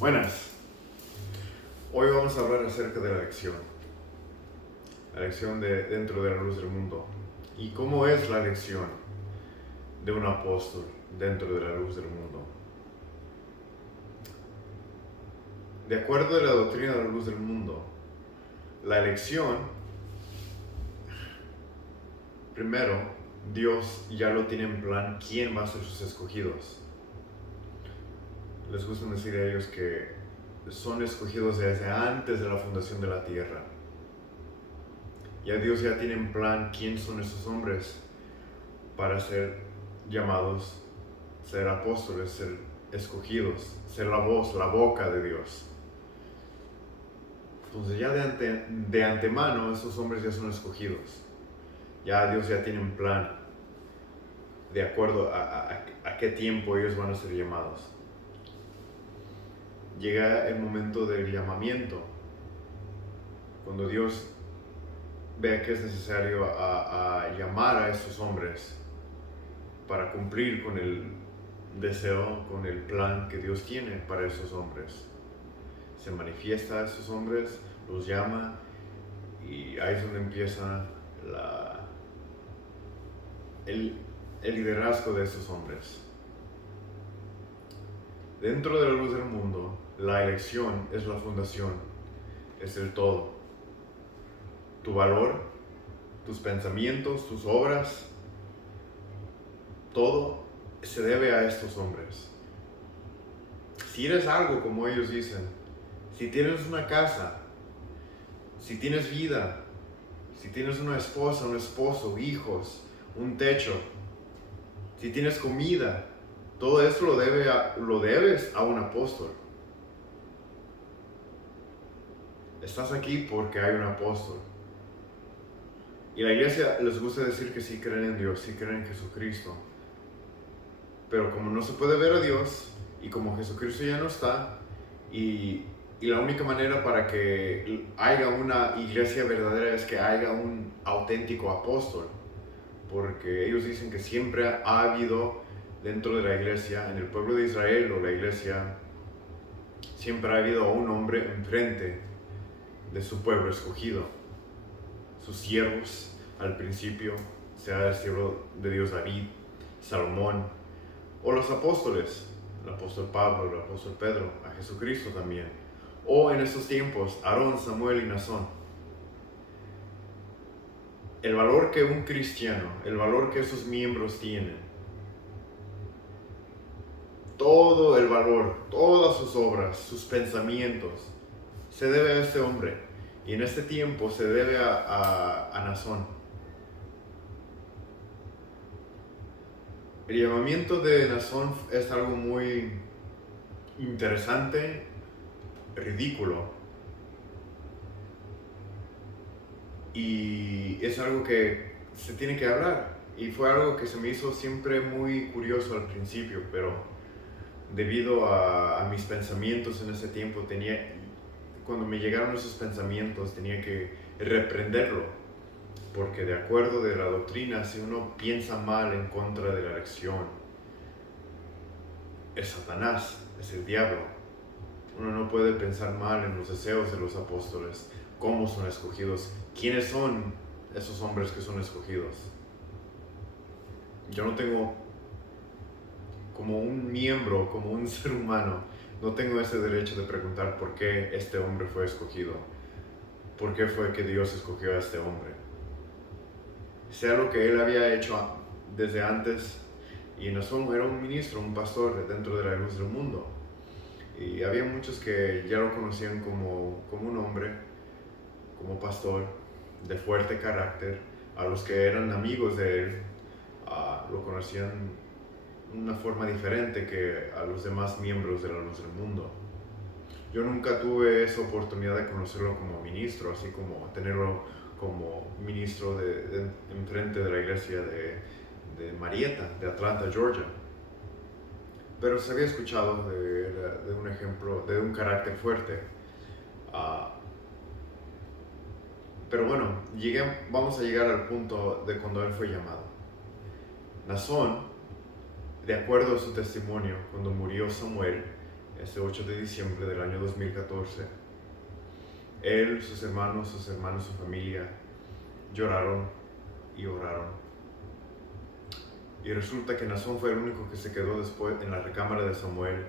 Buenas, hoy vamos a hablar acerca de la lección dentro de la luz del mundo y cómo es la lección de un apóstol dentro de la luz del mundo. De acuerdo a la doctrina de la luz del mundo, la elección, primero, Dios ya lo tiene en plan quién va a ser sus escogidos. Les gusta decir a ellos que son escogidos desde antes de la fundación de la tierra. Ya Dios ya tiene en plan quién son esos hombres para ser llamados, ser apóstoles, ser escogidos, ser la voz, la boca de Dios. Entonces ya de antemano esos hombres ya son escogidos. Ya Dios ya tiene un plan de acuerdo a qué tiempo ellos van a ser llamados. Llega el momento del llamamiento, cuando Dios vea que es necesario a llamar a esos hombres para cumplir con el deseo, con el plan que Dios tiene para esos hombres. Se manifiesta a esos hombres, los llama, y ahí es donde empieza el liderazgo de esos hombres. Dentro de la luz del mundo, la elección es la fundación, es el todo. Tu valor, tus pensamientos, tus obras, todo se debe a estos hombres. Si eres algo como ellos dicen, si tienes una casa, si tienes vida, si tienes una esposa, un esposo, hijos, un techo, si tienes comida, todo esto lo debes a un apóstol. Estás aquí porque hay un apóstol. Y la iglesia les gusta decir que sí creen en Dios, sí creen en Jesucristo. Pero como no se puede ver a Dios, y como Jesucristo ya no está, y la única manera para que haya una iglesia verdadera es que haya un auténtico apóstol. Porque ellos dicen que siempre ha habido dentro de la iglesia, en el pueblo de Israel o la iglesia, siempre ha habido un hombre enfrente de su pueblo escogido. Sus siervos al principio, sea el siervo de Dios David, Salomón, o los apóstoles, el apóstol Pablo, el apóstol Pedro, a Jesucristo también, o en estos tiempos Aarón, Samuel y Nazón. El valor que un cristiano, el valor que esos miembros tienen, todo el valor, todas sus obras, sus pensamientos, se debe a este hombre. Y en este tiempo se debe a Nazón. El llamamiento de Nazón es algo muy interesante, ridículo. Y es algo que se tiene que hablar. Y fue algo que se me hizo siempre muy curioso al principio, pero debido a mis pensamientos en ese tiempo, cuando me llegaron esos pensamientos tenía que reprenderlo, porque de acuerdo de la doctrina, si uno piensa mal en contra de la elección, es Satanás, es el diablo. Uno no puede pensar mal en los deseos de los apóstoles, cómo son escogidos, quiénes son esos hombres que son escogidos. Yo no tengo, como un miembro, como un ser humano, no tengo ese derecho de preguntar por qué este hombre fue escogido, por qué fue que Dios escogió a este hombre. Sea lo que él había hecho desde antes, y Nazón era un ministro, un pastor dentro de la luz del mundo. Y había muchos que ya lo conocían como un hombre, como pastor, de fuerte carácter. A los que eran amigos de él, lo conocían de una forma diferente que a los demás miembros de la luz del mundo. Yo nunca tuve esa oportunidad de conocerlo como ministro, así como tenerlo como ministro enfrente de la iglesia de Marietta, de Atlanta, Georgia. Pero se había escuchado de un ejemplo, de un carácter fuerte. Pero bueno, vamos a llegar al punto de cuando él fue llamado. Nazón, de acuerdo a su testimonio, cuando murió Samuel, ese 8 de diciembre del año 2014. Él, sus hermanos, su familia lloraron y oraron. Y resulta que Naasón fue el único que se quedó después en la recámara de Samuel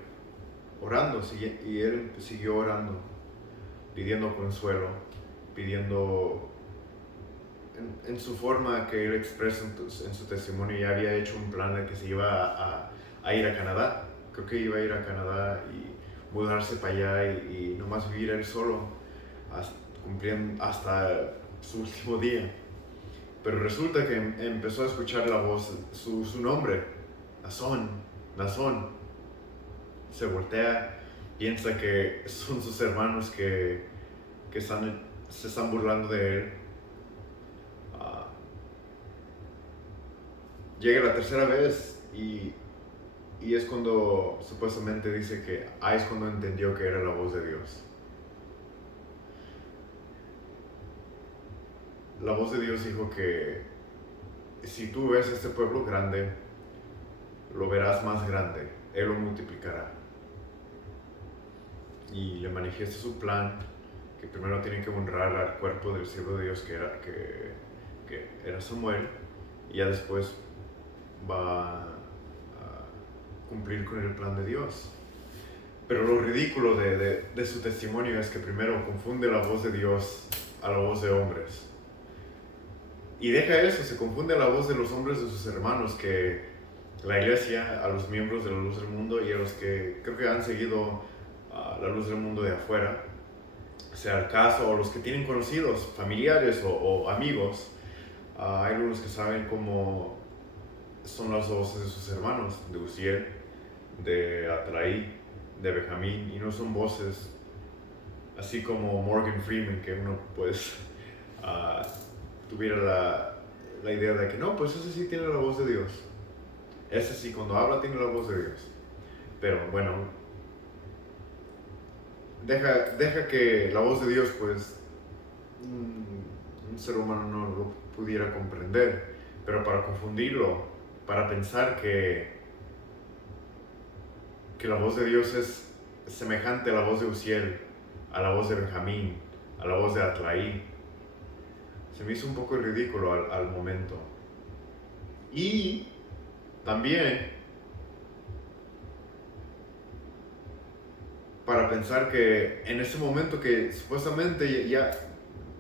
orando, y él siguió orando, pidiendo consuelo, pidiendo en su forma que él expresa en su testimonio. Ya había hecho un plan de que se iba a ir a Canadá. Creo que iba a ir a Canadá y mudarse para allá y nomás vivir él solo cumpliendo hasta su último día. Pero resulta que empezó a escuchar la voz, su nombre, Naasón. Se voltea, piensa que son sus hermanos que se están burlando de él. Llega la tercera vez y es cuando supuestamente dice que es cuando entendió que era la voz de Dios. La voz de Dios dijo que si tú ves este pueblo grande, lo verás más grande, Él lo multiplicará. Y le manifiesta su plan, que primero tiene que honrar al cuerpo del siervo de Dios que era Samuel, y ya después va a cumplir con el plan de Dios. Pero lo ridículo de su testimonio es que primero confunde la voz de Dios a la voz de hombres. Y deja eso, se confunde la voz de los hombres de sus hermanos, que la iglesia, a los miembros de la luz del mundo y a los que creo que han seguido la luz del mundo de afuera, sea el caso, o los que tienen conocidos, familiares o amigos, hay algunos que saben cómo son las voces de sus hermanos, de Uziel, de Atlaí, de Benjamín, y no son voces así como Morgan Freeman, que uno pues tuviera la idea de que no, pues ese sí tiene la voz de Dios. Ese sí, cuando habla tiene la voz de Dios. Pero bueno, deja que la voz de Dios, pues, un ser humano no lo pudiera comprender. Pero para confundirlo, para pensar que la voz de Dios es semejante a la voz de Uziel, a la voz de Benjamín, a la voz de Atlaí, se me hizo un poco ridículo al momento. Y también para pensar que en ese momento que supuestamente ya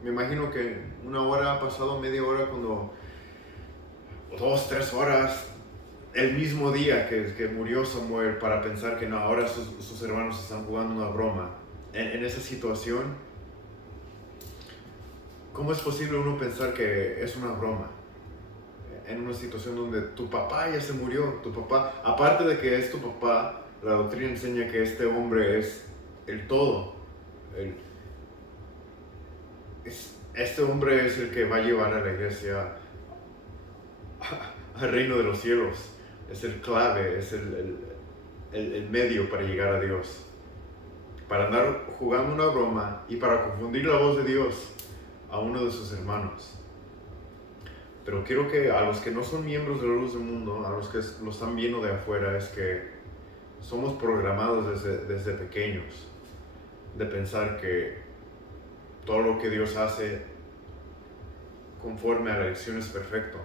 me imagino que una hora ha pasado, media hora, cuando 2, 3 horas, el mismo día que murió Samuel, para pensar que no, ahora sus hermanos están jugando una broma. En esa situación, ¿cómo es posible uno pensar que es una broma? En una situación donde tu papá ya se murió, tu papá, aparte de que es tu papá, la doctrina enseña que este hombre es el todo. Este hombre es el que va a llevar a la iglesia al reino de los cielos. Es el clave, es el medio para llegar a Dios. Para andar jugando una broma y para confundir la voz de Dios a uno de sus hermanos. Pero quiero que a los que no son miembros de la luz del mundo, a los que lo están viendo de afuera, es que somos programados desde pequeños de pensar que todo lo que Dios hace conforme a la elección es perfecto.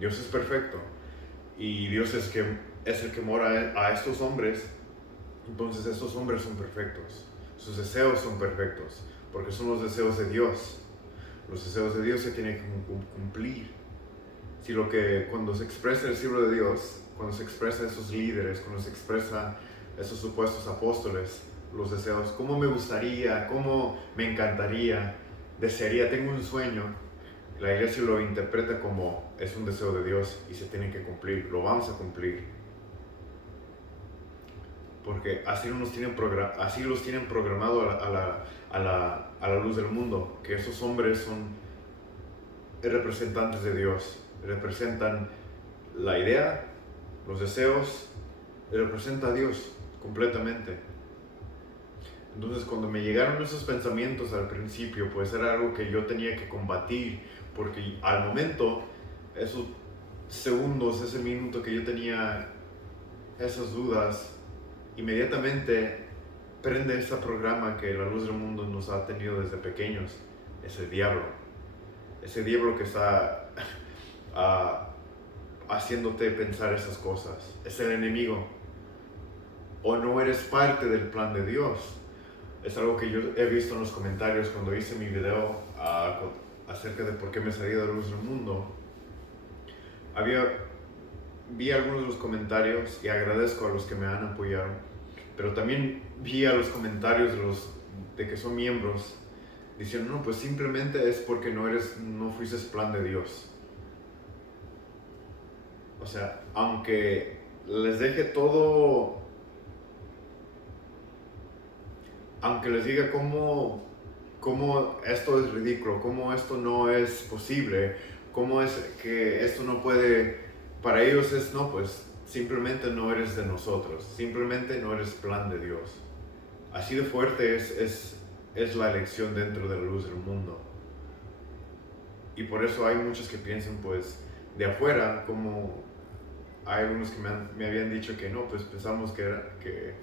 Dios es perfecto y Dios es el que mora a estos hombres. Entonces estos hombres son perfectos, sus deseos son perfectos, porque son los deseos de Dios. Los deseos de Dios se tienen que cumplir. Si cuando se expresa el siervo de Dios, cuando se expresa esos líderes, cuando se expresa esos supuestos apóstoles, los deseos, cómo me gustaría, cómo me encantaría, desearía, tengo un sueño, la iglesia lo interpreta como es un deseo de Dios y se tiene que cumplir, lo vamos a cumplir. Porque así los tienen programado a la luz del mundo, que esos hombres son representantes de Dios, representan la idea, los deseos, representa a Dios completamente. Entonces cuando me llegaron esos pensamientos al principio, pues era algo que yo tenía que combatir, porque al momento, esos segundos, ese minuto que yo tenía esas dudas, inmediatamente prende ese programa que la luz del mundo nos ha tenido desde pequeños, es el diablo. Ese diablo que está haciéndote pensar esas cosas. Es el enemigo. O no eres parte del plan de Dios. Es algo que yo he visto en los comentarios cuando hice mi video acerca de por qué me salí de la luz del mundo. Vi algunos de los comentarios y agradezco a los que me han apoyado, pero también vi a los comentarios de que son miembros diciendo, no, pues simplemente es porque no fuiste plan de Dios. O sea, aunque les deje todo, aunque les diga cómo esto es ridículo, cómo esto no es posible, cómo es que esto no puede, para ellos es, no, pues simplemente no eres de nosotros, simplemente no eres plan de Dios. Así de fuerte es la elección dentro de la luz del mundo. Y por eso hay muchos que piensan, pues, de afuera, como hay algunos que me habían dicho que no, pues pensamos que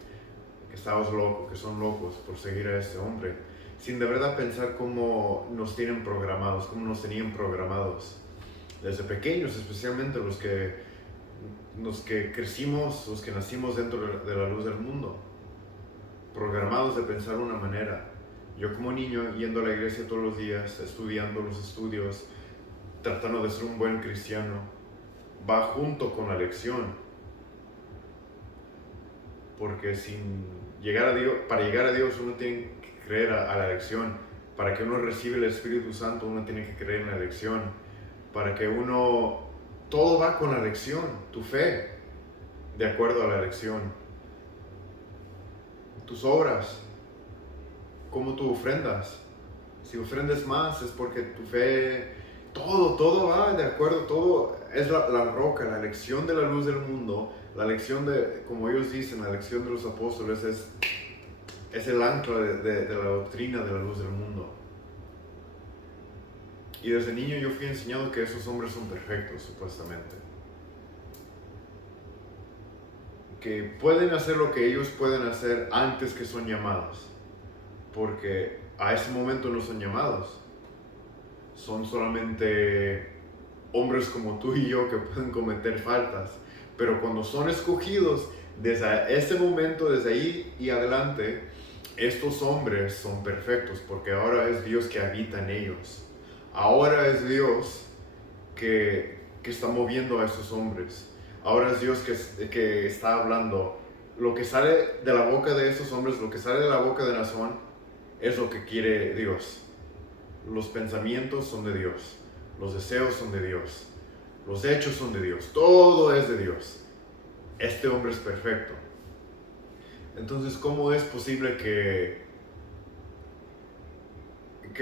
estamos locos, que son locos por seguir a este hombre, sin de verdad pensar cómo nos tienen programados, cómo nos tenían programados desde pequeños, especialmente los que crecimos, los que nacimos dentro de la luz del mundo, programados de pensar de una manera. Yo como niño yendo a la iglesia todos los días, estudiando los estudios, tratando de ser un buen cristiano, va junto con la lección. Porque para llegar a Dios uno tiene que creer a la elección. Para que uno reciba el Espíritu Santo uno tiene que creer en la elección. Para que todo va con la elección, tu fe, de acuerdo a la elección. Tus obras, cómo tú ofrendas. Si ofrendas más es porque tu fe, todo va de acuerdo, todo es la roca, la elección de la luz del mundo. La lección como ellos dicen, la lección de los apóstoles es el ancla de la doctrina de la luz del mundo. Y desde niño yo fui enseñado que esos hombres son perfectos, supuestamente. Que pueden hacer lo que ellos pueden hacer antes que son llamados. Porque a ese momento no son llamados. Son solamente hombres como tú y yo que pueden cometer faltas. Pero cuando son escogidos, desde ese momento, desde ahí y adelante, estos hombres son perfectos porque ahora es Dios que habita en ellos. Ahora es Dios que está moviendo a estos hombres. Ahora es Dios que está hablando. Lo que sale de la boca de estos hombres, lo que sale de la boca de Nazón, es lo que quiere Dios. Los pensamientos son de Dios. Los deseos son de Dios. Los hechos son de Dios. Todo es de Dios. Este hombre es perfecto. Entonces, ¿cómo es posible que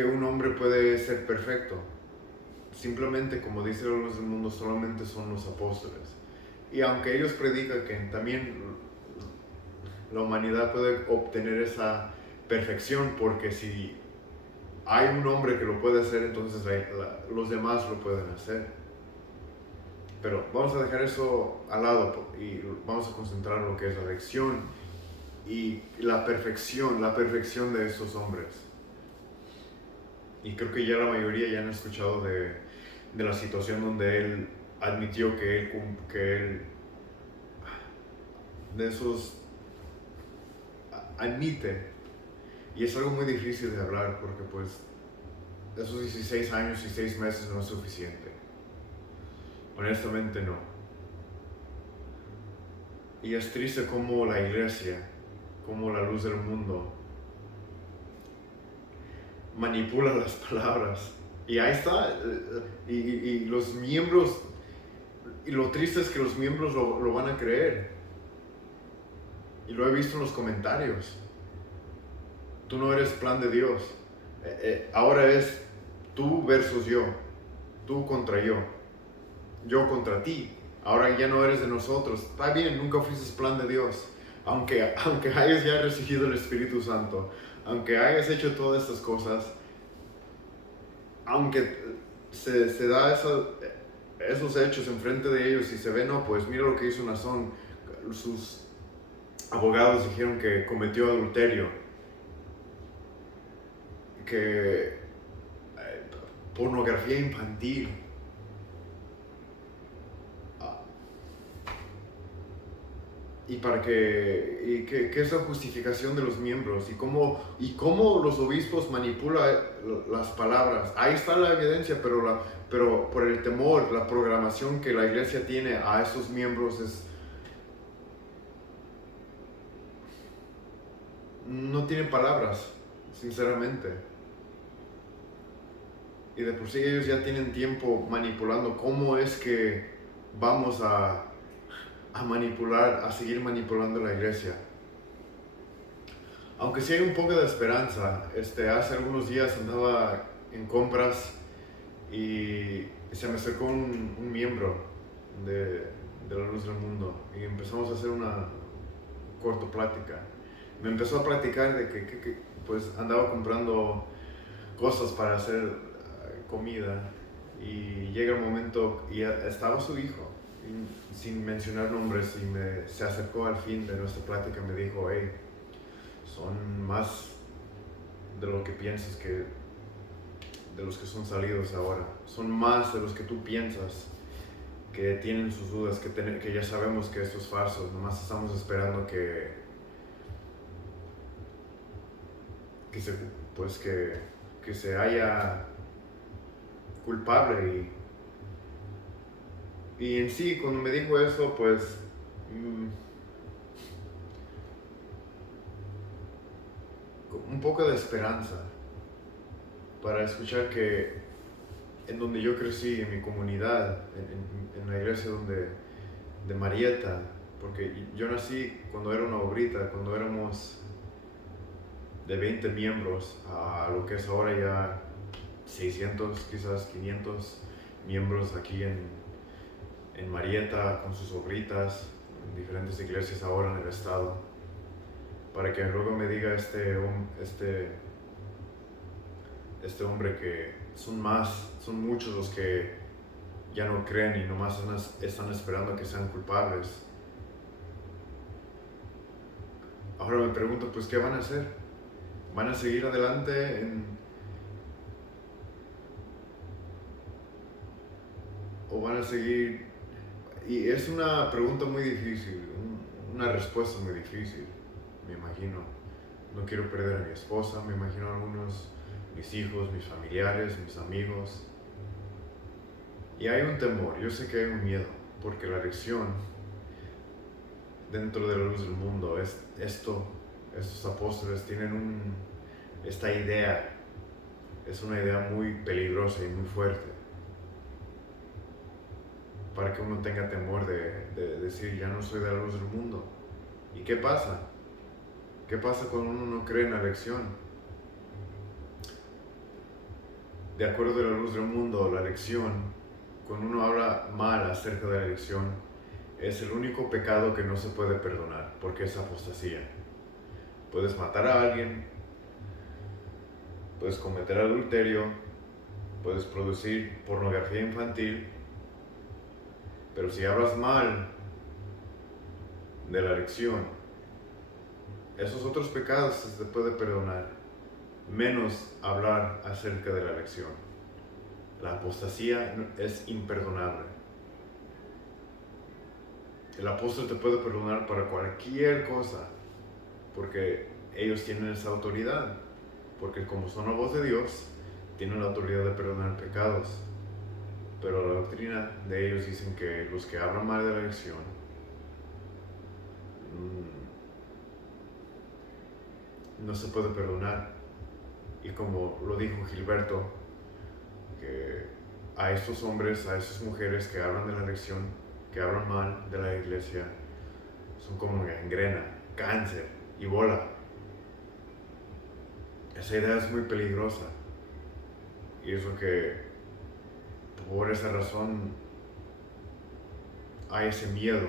un hombre puede ser perfecto? Simplemente, como dice la luz del mundo, solamente son los apóstoles. Y aunque ellos predican que también la humanidad puede obtener esa perfección, porque si hay un hombre que lo puede hacer, entonces los demás lo pueden hacer. Pero vamos a dejar eso al lado y vamos a concentrar en lo que es la elección y la perfección de estos hombres. Y creo que ya la mayoría ya han escuchado de la situación donde él admitió que él de esos admite, y es algo muy difícil de hablar porque pues esos 16 años y 6 meses no es suficiente. Honestamente no. Y es triste como la iglesia, como la luz del mundo manipula las palabras. Y ahí está. Y los miembros, y lo triste es que los miembros lo van a creer. Y lo he visto en los comentarios. Tú no eres plan de Dios. Ahora es tú versus yo. Tú contra yo. Yo contra ti. Ahora ya no eres de nosotros. Está bien, nunca fuiste plan de Dios. Aunque hayas ya recibido el Espíritu Santo, aunque hayas hecho todas estas cosas, aunque se da esos hechos enfrente de ellos y se ve, no, pues mira lo que hizo Nazón, abogados dijeron que cometió adulterio, que pornografía infantil. Y para qué es la justificación de los miembros y cómo los obispos manipulan las palabras. Ahí está la evidencia, pero por el temor, la programación que la iglesia tiene a esos miembros no tienen palabras, sinceramente. Y de por sí ellos ya tienen tiempo manipulando. ¿Cómo es que vamos a manipular, a seguir manipulando la iglesia? Aunque sí hay un poco de esperanza. Hace algunos días andaba en compras y se me acercó un miembro de la Luz del Mundo y empezamos a hacer una corta plática. Me empezó a platicar de que pues andaba comprando cosas para hacer comida, y llega el momento y estaba su hijo, y sin mencionar nombres, y se acercó al fin de nuestra plática y me dijo: hey, son más de lo que piensas, que de los que son salidos ahora, son más de los que tú piensas, que tienen sus dudas, que ya sabemos que esto es falso, nomás estamos esperando que se haya culpable. Y en sí, cuando me dijo eso, pues un poco de esperanza para escuchar que en donde yo crecí, en mi comunidad, en la iglesia de Marieta, porque yo nací cuando era una obrita, cuando éramos de 20 miembros a lo que es ahora ya 600, quizás 500 miembros aquí en Marieta, con sus obritas, en diferentes iglesias ahora en el estado, para que luego me diga este hombre que son muchos los que ya no creen y nomás están esperando que sean culpables. Ahora me pregunto, pues, ¿qué van a hacer? ¿Van a seguir adelante o van a seguir? Y es una pregunta muy difícil, una respuesta muy difícil, me imagino. No quiero perder a mi esposa, me imagino a mis hijos, mis familiares, mis amigos. Y hay un temor, yo sé que hay un miedo, porque la elección dentro de la Luz del Mundo estos apóstoles tienen esta idea, es una idea muy peligrosa y muy fuerte, para que uno tenga temor de decir: ya no soy de la Luz del Mundo. ¿Y qué pasa? ¿Qué pasa cuando uno no cree en la elección? De acuerdo a la Luz del Mundo, la elección, cuando uno habla mal acerca de la elección, es el único pecado que no se puede perdonar, porque es apostasía. Puedes matar a alguien, puedes cometer adulterio, puedes producir pornografía infantil, pero si hablas mal de la elección, esos otros pecados se puede perdonar, menos hablar acerca de la elección. La apostasía es imperdonable. El apóstol te puede perdonar para cualquier cosa, porque ellos tienen esa autoridad, porque como son la voz de Dios, tienen la autoridad de perdonar pecados. Pero la doctrina de ellos dicen que los que hablan mal de la elección no se puede perdonar. Y como lo dijo Gilberto, que a estos hombres, a esas mujeres que hablan de la elección, que hablan mal de la iglesia, son como gangrena, cáncer y bola. Esa idea es muy peligrosa, y es lo que, por esa razón, hay ese miedo.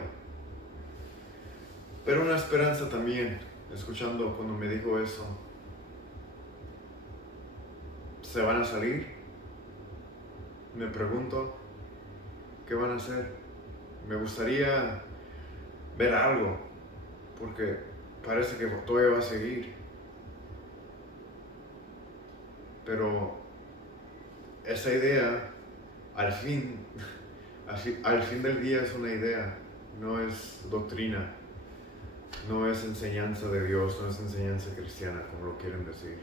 Pero una esperanza también, escuchando cuando me dijo eso. ¿Se van a salir? Me pregunto, ¿qué van a hacer? Me gustaría ver algo, porque parece que todavía va a seguir. Pero esa idea, al fin, al fin del día es una idea, no es doctrina, no es enseñanza de Dios, no es enseñanza cristiana, como lo quieren decir.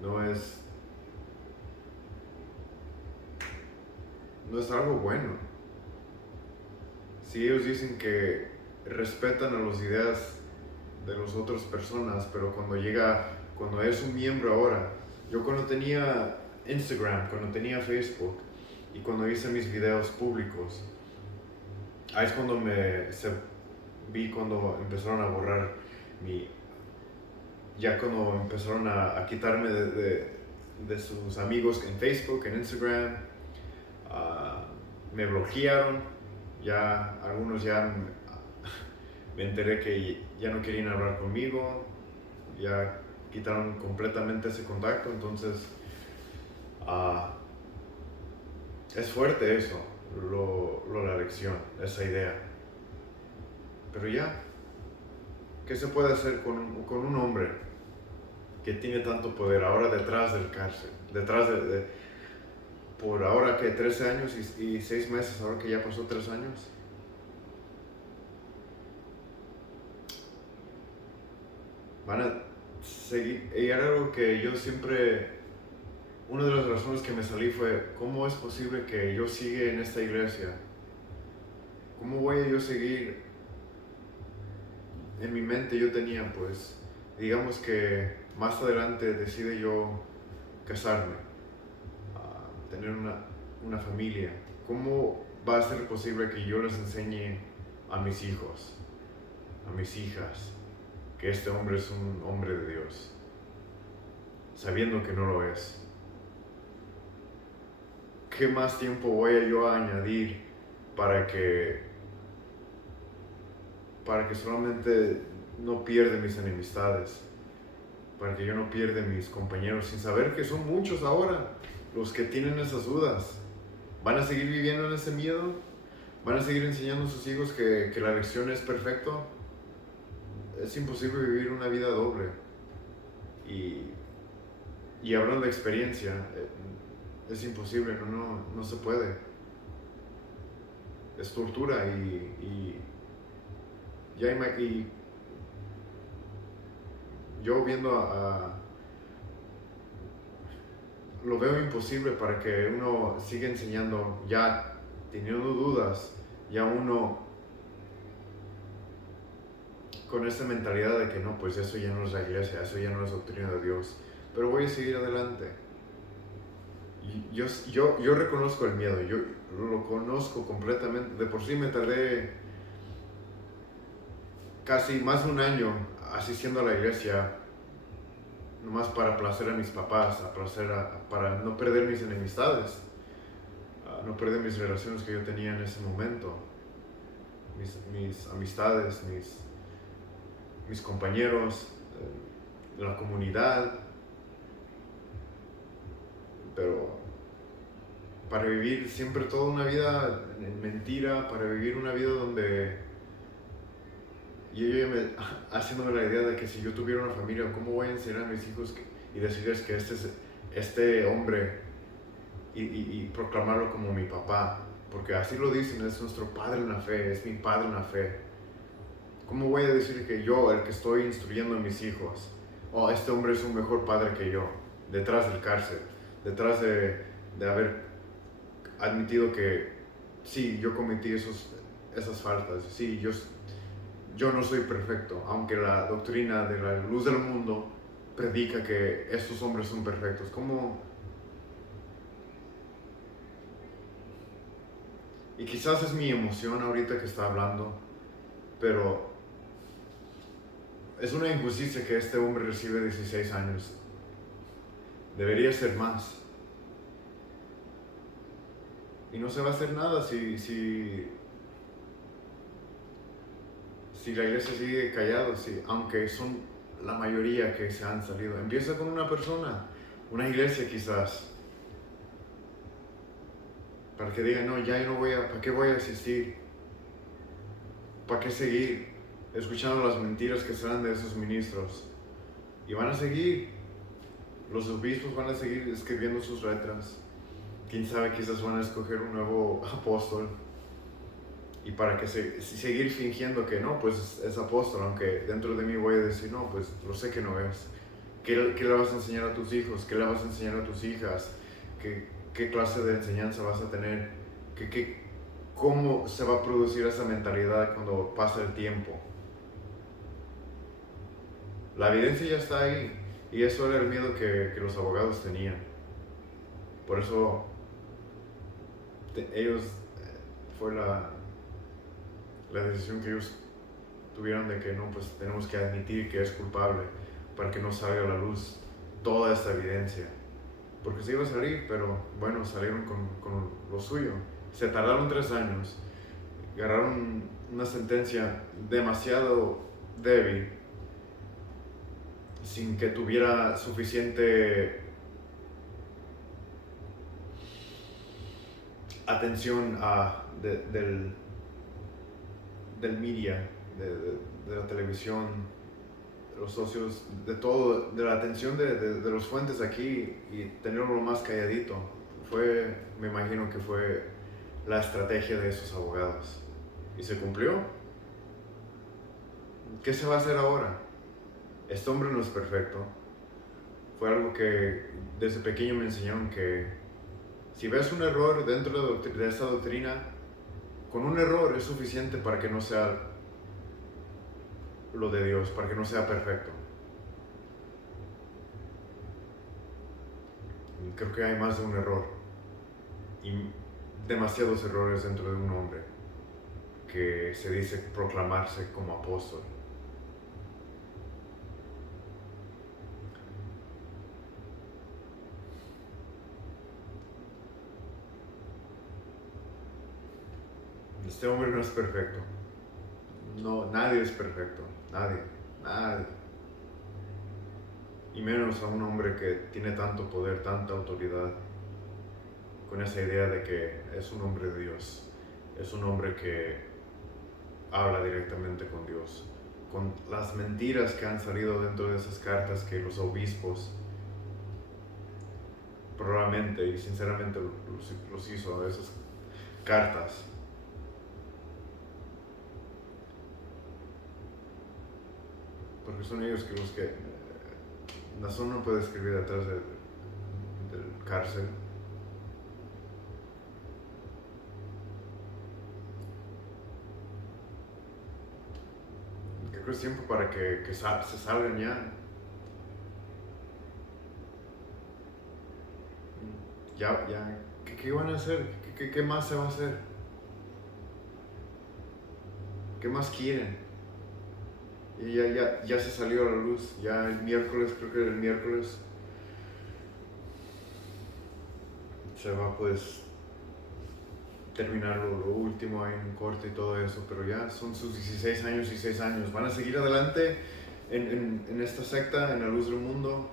No es algo bueno. Si ellos dicen que respetan a las ideas de las otras personas, pero cuando es un miembro ahora, yo cuando tenía Instagram, cuando tenía Facebook y cuando hice mis videos públicos, ahí es cuando vi cuando empezaron a borrar ya cuando empezaron a quitarme de sus amigos en Facebook, en Instagram, me bloquearon, ya algunos ya me enteré que ya no querían hablar conmigo, ya quitaron completamente ese contacto, entonces es fuerte eso, la lección, esa idea. Pero ya, ¿qué se puede hacer con un hombre que tiene tanto poder ahora detrás del cárcel? Por ahora que 13 años y 6 meses, ahora que ya pasó 3 años. Van a seguir. Y era algo que yo siempre, una de las razones que me salí fue, ¿cómo es posible que yo siga en esta iglesia? ¿Cómo voy a yo seguir? En mi mente yo tenía, pues, digamos que más adelante decide yo casarme, tener una familia. ¿Cómo va a ser posible que yo les enseñe a mis hijos, a mis hijas, que este hombre es un hombre de Dios, sabiendo que no lo es? ¿Qué más tiempo voy a yo a añadir para que solamente no pierda mis enemistades, para que yo no pierda mis compañeros, sin saber que son muchos ahora los que tienen esas dudas? ¿Van a seguir viviendo en ese miedo? ¿Van a seguir enseñando a sus hijos que la elección es perfecto? Es imposible vivir una vida doble. Y hablando de experiencia, es imposible, no se puede. Es tortura y yo viendo lo veo imposible para que uno siga enseñando, ya teniendo dudas, ya uno con esa mentalidad de que no, pues eso ya no es la iglesia, eso ya no es doctrina de Dios, pero voy a seguir adelante. Yo reconozco el miedo, yo lo conozco completamente. De por sí me tardé casi más de un año asistiendo a la iglesia, nomás para placer a mis papás, para no perder mis enemistades, no perder mis relaciones que yo tenía en ese momento, mis amistades, mis compañeros, la comunidad. Pero para vivir siempre toda una vida en mentira, para vivir una vida donde yo haciéndome la idea de que si yo tuviera una familia, ¿cómo voy a enseñar a mis hijos y decirles que este hombre y proclamarlo como mi papá? Porque así lo dicen, es nuestro padre en la fe, es mi padre en la fe. ¿Cómo voy a decir que yo, el que estoy instruyendo a mis hijos, este hombre es un mejor padre que yo, detrás del cárcel, detrás de haber admitido que sí, yo cometí esas faltas, sí, yo no soy perfecto, aunque la doctrina de la luz del mundo predica que estos hombres son perfectos? ¿Cómo? Y quizás es mi emoción ahorita que está hablando, pero es una injusticia que este hombre recibe 16 años. Debería ser más. Y no se va a hacer nada si la iglesia sigue callada, aunque son la mayoría que se han salido. Empieza con una persona, una iglesia quizás, para que digan, no, ya no ¿para qué voy a asistir? ¿Para qué seguir? escuchando las mentiras que salen de esos ministros. Y van a seguir, los obispos van a seguir escribiendo sus letras. Quién sabe, quizás van a escoger un nuevo apóstol. Y para que seguir fingiendo que no, pues es apóstol, aunque dentro de mí voy a decir, no, pues lo sé que no es. ¿Qué le vas a enseñar a tus hijos? ¿Qué le vas a enseñar a tus hijas? ¿Qué clase de enseñanza vas a tener? ¿Cómo se va a producir esa mentalidad cuando pasa el tiempo? La evidencia ya está ahí, y eso era el miedo que los abogados tenían. Por eso ellos, fue la decisión que ellos tuvieron de que no, pues tenemos que admitir que es culpable para que no salga a la luz toda esta evidencia. Porque se iba a salir, pero bueno, salieron con lo suyo. Se tardaron 3 años, agarraron una sentencia demasiado débil, sin que tuviera suficiente atención del media, de la televisión, de los socios, de todo, de la atención de los fuentes aquí, y tenerlo más calladito. Me imagino que fue la estrategia de esos abogados. Y se cumplió. ¿Qué se va a hacer ahora? Este hombre no es perfecto. Fue algo que desde pequeño me enseñaron, que si ves un error dentro de esta doctrina, con un error es suficiente para que no sea lo de Dios, para que no sea perfecto. Creo que hay más de un error, y demasiados errores dentro de un hombre que se dice proclamarse como apóstol. Este hombre no es perfecto. No, nadie es perfecto. Nadie. Y menos a un hombre que tiene tanto poder, tanta autoridad, con esa idea de que es un hombre de Dios. Es un hombre que habla directamente con Dios. Con las mentiras que han salido dentro de esas cartas que los obispos probablemente y sinceramente los hizo, esas cartas. Porque son ellos los que Nazón no puede escribir detrás del cárcel. Creo que es tiempo para que se salgan ya. Ya. ¿Qué van a hacer? ¿Qué más se va a hacer? ¿Qué más quieren? Y ya se salió a la luz. Ya el miércoles, creo que el miércoles, se va pues terminar lo último ahí en corte y todo eso, pero ya son sus 16 años y 6 años. Van a seguir adelante en esta secta, en la luz del mundo,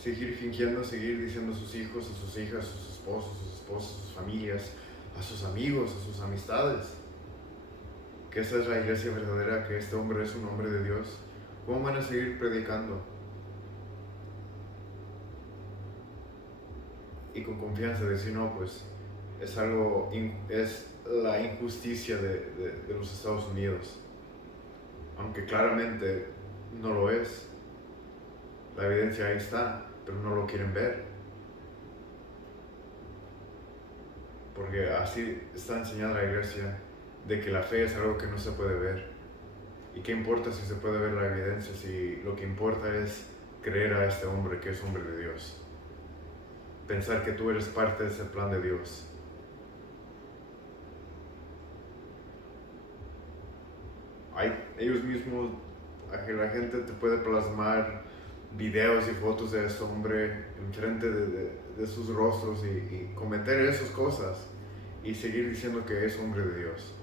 seguir fingiendo, seguir diciendo a sus hijos, a sus hijas, a sus esposos, a sus familias, a sus amigos, a sus amistades, que esa es la iglesia verdadera, que este hombre es un hombre de Dios. ¿Cómo van a seguir predicando? Y con confianza decir, no, pues es la injusticia de los Estados Unidos, aunque claramente no lo es. La evidencia ahí está, pero no lo quieren ver, porque así está enseñada la iglesia, de que la fe es algo que no se puede ver. ¿Y qué importa si se puede ver la evidencia, si lo que importa es creer a este hombre que es hombre de Dios? Pensar que tú eres parte de ese plan de Dios. Ellos mismos, la gente te puede plasmar videos y fotos de este hombre enfrente de sus rostros y cometer esas cosas y seguir diciendo que es hombre de Dios.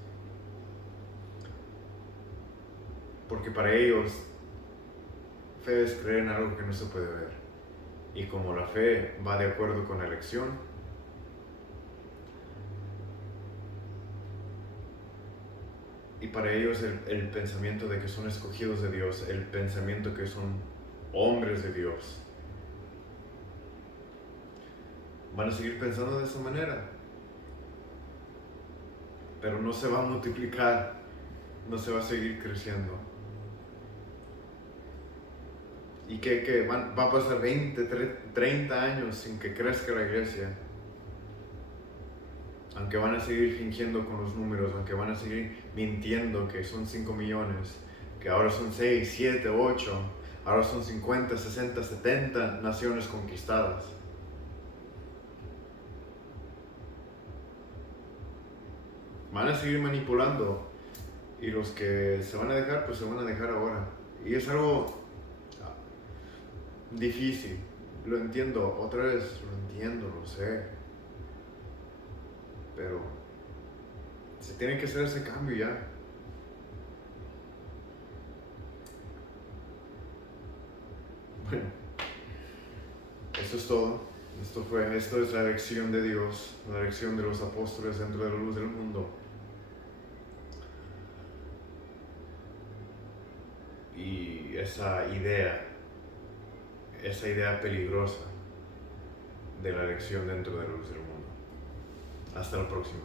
Porque para ellos, fe es creer en algo que no se puede ver. Y como la fe va de acuerdo con la elección, para ellos el pensamiento de que son escogidos de Dios, el pensamiento que son hombres de Dios, van a seguir pensando de esa manera, pero no se va a multiplicar, no se va a seguir creciendo. Y que va a pasar 20, 30 años sin que crezca la iglesia, aunque van a seguir fingiendo con los números, aunque van a seguir mintiendo que son 5 millones, que ahora son 6, 7, 8, ahora son 50, 60, 70 naciones conquistadas. Van a seguir manipulando, y los que se van a dejar, pues se van a dejar ahora. Y es algo difícil, lo entiendo, otra vez lo entiendo, lo sé, pero se tiene que hacer ese cambio ya. Bueno, eso es todo. Esto es la elección de Dios, la elección de los apóstoles dentro de la luz del mundo. Y esa idea peligrosa de la elección dentro de la luz del mundo. Hasta la próxima.